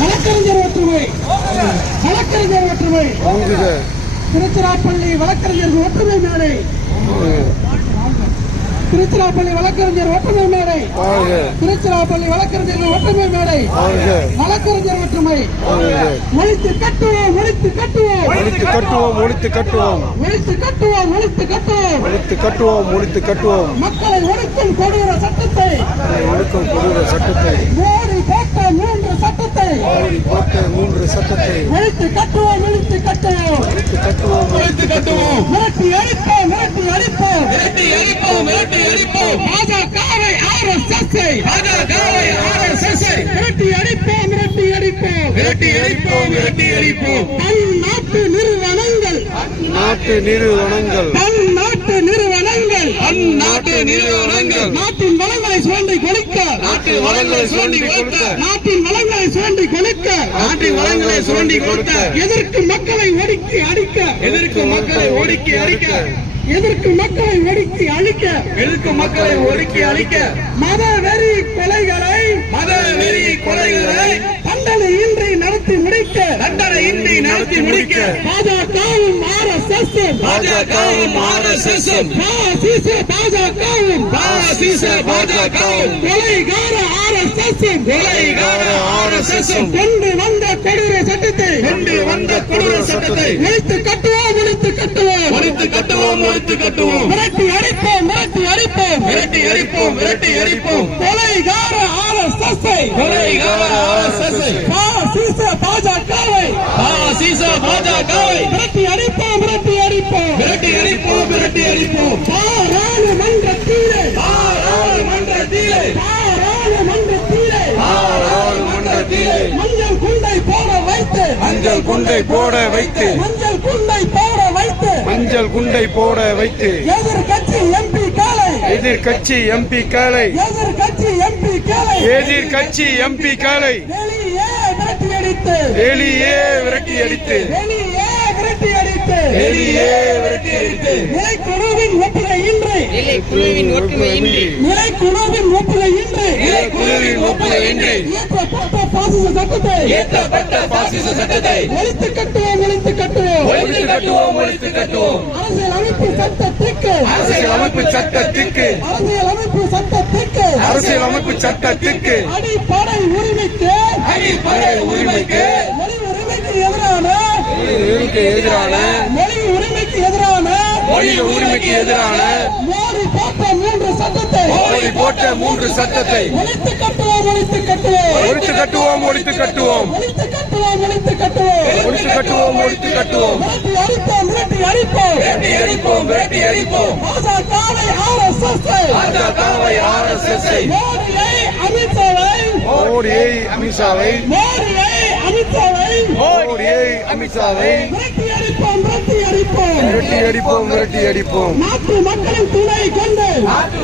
வழக்கறிஞர் ஒற்றுமை. வழக்கறிஞர் ஒற்றுமை. திருச்சிராப்பள்ளி வழக்கறிஞர் ஒற்றுமை மேடை. திருச்சிராப்பள்ளி வழக்கறிஞர் ஒற்றுமை மேடை. திருச்சிராப்பள்ளி வழக்கறிஞர் ஒற்றுமை மேடை. வாழ்க வழக்கறிஞர் ஒற்றுமை. ஒழித்து கட்டுவோம் ஒழித்து கட்டுவோம். ஒழித்து கட்டுவோம் ஒழித்து கட்டுவோம். ஒழித்து கட்டுவோம் ஒழித்து கட்டுவோம். ஒழித்து கட்டுவோம் ஒழித்து கட்டுவோம். மக்களை ஒடுக்கும் கொடூர சட்டத்தை. ஒழுக்கம் கொடூர சட்டத்தை. ஒரு சட்டத்தை நிறுத்தி கட்டுவோம் நிறுத்தி கட்டுவோம். நிறுத்தி கட்டுவோம். நிறுத்தி கட்டுவோம். நிறுத்தி அடிப்போம் நிறுத்தி அடிப்போம். நிறுத்தி அடிப்போம் நிறுத்தி அடிப்போம். பாஜகவை ஆர்எஸ்எஸ்ஐ பாஜகவை ஆர்எஸ்எஸ்ஐ நிறுத்தி அடிப்போம் நிறுத்தி அடிப்போம். நிறுத்தி அடிப்போம் நிறுத்தி அடிப்போம். பன்னாட்டு நிறுவனங்கள் நாட்டு நிறுவனங்கள். பன்னாட்டு நாட்டின் வளங்களை. சுரண்டி கொடுக்க நாட்டு வளங்களை சுரண்டி கொடுக்க நாட்டின் வளங்களை சுரண்டி கொடுக்க நாட்டின் வளங்களை சுரண்டி கொடுக்க எதற்கு மக்களை ஒடுக்கி அடிக்க எதிர்க்கு மக்களை ஒடுக்கி அழிக்க? எதற்கு மக்களை ஒடுக்கி அழிக்க? எதிர்க்கு மக்களை ஒடுக்கி அழிக்க? மத வெறி கொலைகளை மத வெறி கொலைகளை தண்டனையின்றி நடத்தி முடிக்க தண்டனை இன்றி நடத்தி முடிக்க பாஜகவும் ஆர் எஸ் எஸ் பாஜகவும் ஆர்எஸ்எஸ் பாசிச பாஜகவும் பாசிச பாஜகவும் கொலைகார ஆர் எஸ் எஸ் கொலைகார ஆர்எஸ்எஸ் கொண்டு வந்த கொடூர சட்டத்தை கொண்டு வந்த கொடூர சட்டத்தை ஒழித்து கட்டுவோம் ஒழித்து கட்டுவோம். ஒழித்து கட்டுவோம் ஒழித்து கட்டுவோம். மிரட்டி அடிப்போம் மிரட்டி அடிப்போம். விரட்டி அடிப்போம் விரட்டி அடிப்போம். கொலைகார ஆர் எஸ் எஸ் கொலைகார ஆர்எஸ்எஸ் பாசிச பாஜகவை பாசிச பாஜகவை மிரட்டி அடிப்போம் மிரட்டி அடிப்போம் விரட்டி அடிப்போம் விரட்டி அடிப்போம் பாராளுமன்றத்திலே. பாராளுமன்றத்திலே. பாராளுமன்றத்திலே. பாராளுமன்றத்திலே. மஞ்சள் குண்டை போட வைத்து. மஞ்சள் குண்டை போட வைத்து. மஞ்சள் குண்டை போட வைத்து. மஞ்சள் குண்டை போட வைத்து. எதிர்கட்சி எம்பி காலை. எதிர்கட்சி எம்பி களை எதிர்கட்சி எம்பி காலை. எதிர்கட்சி எம்பி களை வெளியே விரட்டி அடித்து வெளியே விரட்டி அடித்து வெளியே விரட்டி அடித்து வெளியே விரட்டி அடித்து நிலைக்குழுவின் ஒப்புகை இன்றி. குழுவின் ஒற்றுமையின்றி நிலைக்குழுவின் ஒப்புகை இன்றி. குழுவின் ஒப்புகையின்றி இயற்றப்பட்ட பாசிச சட்டத்தை. ஏற்றப்பட்ட பாசிச சட்டத்தை. ஒழித்து கட்டுவோம் ஒழித்து கட்டுவோம். ஒழித்து கட்டுவோம் ஒழித்து கட்டுவோம். அரசியல் அமைப்பு சட்டத்திற்கு அரசியல் அமைப்பு சட்டத்திற்கு அரசியல் அமைப்பு சட்டத்திற்கு அரசியல் அமைப்பு சட்டத்திற்கு அடிப்படை உரிமைக்கு. அடிப்படை உரிமைக்கு. எதிரான எதிரான மொழி உரிமைக்கு எதிரான மோடி போட்ட மூன்று சட்டத்தை மோடி போட்ட மூன்று சட்டத்தை ஒழித்து கட்டுவோம் ஒழித்து கட்டுவோம். ஒழித்து கட்டுவோம் ஒழித்து கட்டுவோம். ஒழித்து கட்டுவோம் ஒழித்து கட்டுவோம். ஒழித்து கட்டுவோம் ஒழித்து கட்டுவோம். மிரட்டி அடிப்போம் மிரட்டி அடிப்போம். விரட்டி அடிப்போம் விரட்டி அடிப்போம். ஆர்எஸ்எஸ் பாஜகவை ஆர்எஸ்எஸ் மோடியை அமித்ஷாவை. மோடியை அமித்ஷாவை. மோடியை அமித்ஷாவை மோடியை அமித்ஷாவை. அடிப்போம் விரட்டி அடிப்போம் விரட்டி அடிப்போம் நாட்டு மக்களின் துணை கொண்டு.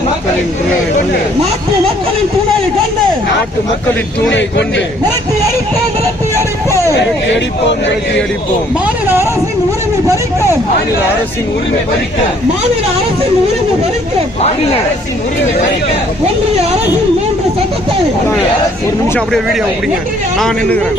மக்களின் துணை கொண்டு. நாட்டு மக்களின் துணை கொண்டு. நாட்டு மக்களின் துணை கொண்டு. மிரட்டி அடிப்போம் மிரட்டி அடிப்போம் விரட்டி அடிப்போம் விரட்டி அடிப்போம் மாநில அரசின் உரிமை பறிக்கும். மாநில அரசின் உரிமை பறிக்க மாநில அரசின் உரிமை பறிக்கும். மாநில அரசின் உரிமை பறிக்க ஒன்றிய அரசின் மூன்று சட்டத்தை ஒரு நிமிஷம் அப்படியே வீடியோ பிடிங்க. நான் நின்னுக்கிறேன்.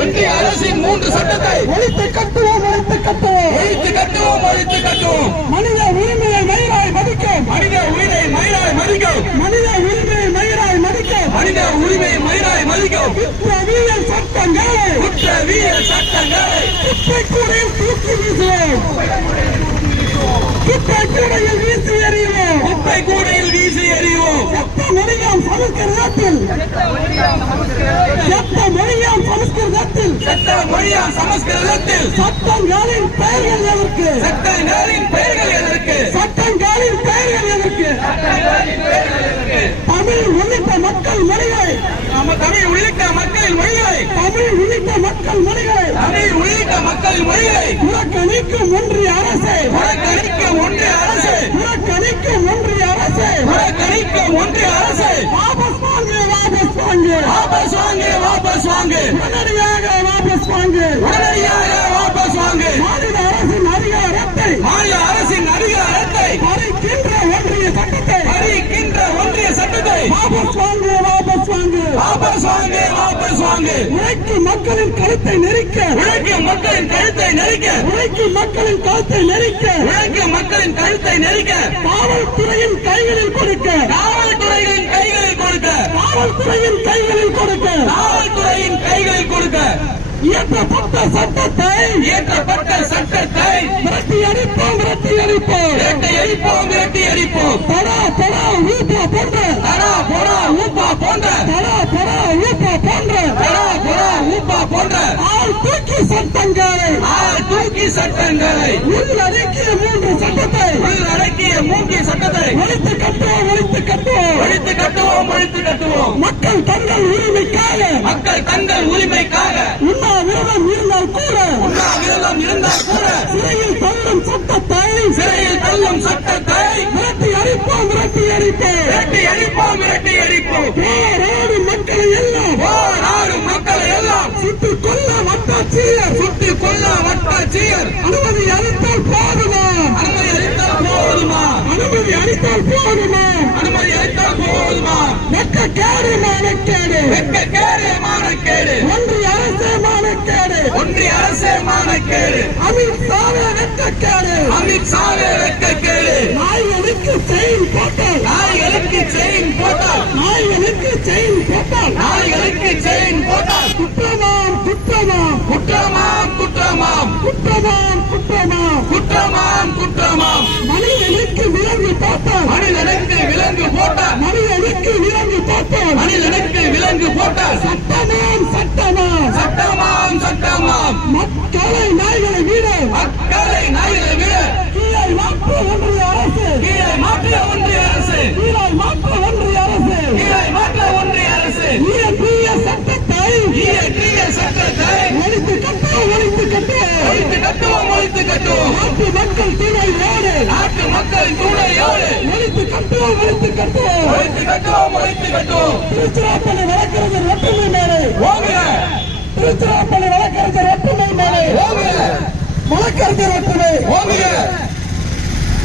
ஒன்றிய அரசின் மூன்று சட்டத்தை ஒழித்து கட்டுவோம் ஒழித்து கட்டுவோம். ஒழித்து கட்டுவோம் ஒழித்து கட்டுவோம். மனித உரிமையை மயிலாய் மதிக்கும். மனித உரிமை மயிலாய் மதிக்கும். மனித உரிமையை மயிலாய் மதிக்கும். மனித உரிமை மயிலாய் மதிக்கும். குற்றவியல் சட்டங்களை குற்றவியல் சட்டங்களை குப்பைக்கூடையில் தூக்கி வீசுவோம். குப்பைக்கூடையில் வீசி எறிவோம் குப்பை கூடையில் வீசி எறிவோம் சட்ட மொழியாம் சமஸ்கிருதத்தில். சட்ட மொழியாம் சமஸ்கிருதத்தில். சட்ட மொழியா சமஸ்கிருதத்தில். சட்டங்களின் பெயர்கள் எதற்கு? சட்டங்களின் பெயர்கள் எதற்கு? சட்டங்களின் பெயர்கள் எதற்கு? தமிழ் உள்ளிட்ட மக்கள் மொழிகளை. நம்ம தமிழ் உள்ளிட்ட மக்களின் மொழிகளை. தமிழ் உள்ளிட்ட மக்கள் மொழிகளை. தமிழ் உள்ளிட்ட மக்களின் மொழிகளை. புறக்கணிக்கும் ஒன்றிய அரசு. புறக்கணிக்க ஒன்றிய அரசு. புறக்கணிக்கும் ஒன்றிய அரசு. புறக்கணிக்க ஒன்றிய அரசு வாபஸ் வாங்கு வாபஸ் வாங்கு வாபஸ் வாங்கு வாபஸ் வாங்கு. உடனடியாக வாபஸ் வாங்கு. உடனடியாக வாபஸ் வாங்கு. மாநில அரசின் அதிகாரத்தை மாநில அரசின் அதிகாரத்தை பறிக்கின்ற ஒன்றிய சட்டத்தை பறிக்கின்ற ஒன்றிய சட்டத்தை வாபஸ் வாங்கு வாபஸ் வாங்கு. வாபஸ் வாங்கு வாபஸ் வாங்கு. உழைக்கும் மக்களின் கழுத்தை நெரிக்க. உழைக்கும் மக்களின் கழுத்தை நெரிக்க. உழைக்கும் மக்களின் கழுத்தை நெரிக்க. உழைக்கும் மக்களின் கழுத்தை நெரிக்க. காவல்துறையின் கைகளில் கொடுக்க. காவல்துறையின் கொடுக்க. காவல்துறையின் கைகளில் கொடுக்க. காவல்துறையின் கைகளில் கொடுக்க. இயற்றப்பட்ட சட்டத்தை. இயற்றப்பட்ட சட்டத்தை. விரட்டி அடிப்போம் விரட்டி அடிப்போம். விரட்டி அடிப்போம் விரட்டி அடிப்போம். தடா தடா ஊப்பா போன்ற தடா போடா ஊப்பா போன்ற தடா தடா ஊப்பா போன்ற தடா போடா ஊப்பா போன்ற ஆள் தூக்கி சட்டங்களை. ஆள் தூக்கி சட்டங்களை. உள்ளடக்கிய மூன்று சட்டத்தை. உள்ளடக்கிய மூங்கிய சட்டத்தை. ஒழித்து கட்டுவோம் ஒழித்து கட்டுவோம். ஒழித்து கட்டுவோம் ஒழித்து கட்டுவோம். மக்கள் தங்கள் உரிமைக்காக. மக்கள் தங்கள் உரிமைக்காக. உண்ணாவிரதம் இருந்தால் கூட. உண்ணாவிரதம் இருந்தால் கூட. சிறையில் தள்ளும் சட்டத்தை. சிறையில் தள்ளும் சட்டத்தை. விரட்டி அடிப்போம் விரட்டி அடிப்போம். விரட்டி அடிப்போம் விரட்டி அடிப்போம். மக்களை எல்லாம் போராடும் மக்களை எல்லாம் சுட்டுக் கொல்ல வட்டாட்சியர் சுட்டு கொல்ல வட்டாட்சியர். அனுமதி அளித்தால் போதுமா? அனுமதி அளித்தால் போதுமா? அனுமதி அளித்தால் போதுமா? அனுமதி அளித்தால் போதுமா? வெக்க கேடு மானக்கேடு. வெக்க கேடு மானக்கேடு. ஒன்றிய அரசு மானக்கேடு. ஒன்றிய அரசே மானக்கேடு. அமித் சாவே வெக்கக்கேடு. அமித் சாவே வெக்க கேடு நாய்களுக்கு செயின் போட்டால். நாய்களுக்கு செயின் போட்டால். நாய்களுக்கு செயின் போட்டால் மனிதனுக்கு விலங்கு போட்டால் சட்டமாம் சட்டமாம். சட்டமாம் சட்டமாம். மக்களை நாய்களை விட. மக்களை நாய்களை விட. கீழே மாற்ற ஒன்றிய அரசு. கீழே மாற்ற ஒன்றிய அரசு. கீழே மாற்ற ஒன்றிய அரசு. கீழே மாற்ற ஒன்றிய அரசு. இயற்றிய சட்டத்தை இயற்றிய சட்டத்தை ஒழித்து கட்டுவோம் ஒழித்து கட்டுவோம் ஒழித்து கட்டுவோம் ஒழித்து கட்டுவோம். நாட்டு மக்கள் துணையோடு நாட்டு மக்கள் துணையோடு ஒழித்து கட்டுவோம் ஒழித்து கட்டுவோம் ஒழித்து கட்டுவோம் திருச்சிராப்பள்ளி வழக்கறிஞர் ஒற்றுமை மேலே. ஓங்குக திருச்சிராப்பள்ளி வழக்கறிஞர் ஒற்றுமை மேலே. ஓங்குக வழக்கறிஞர் ஒற்றுமை. ஓங்குக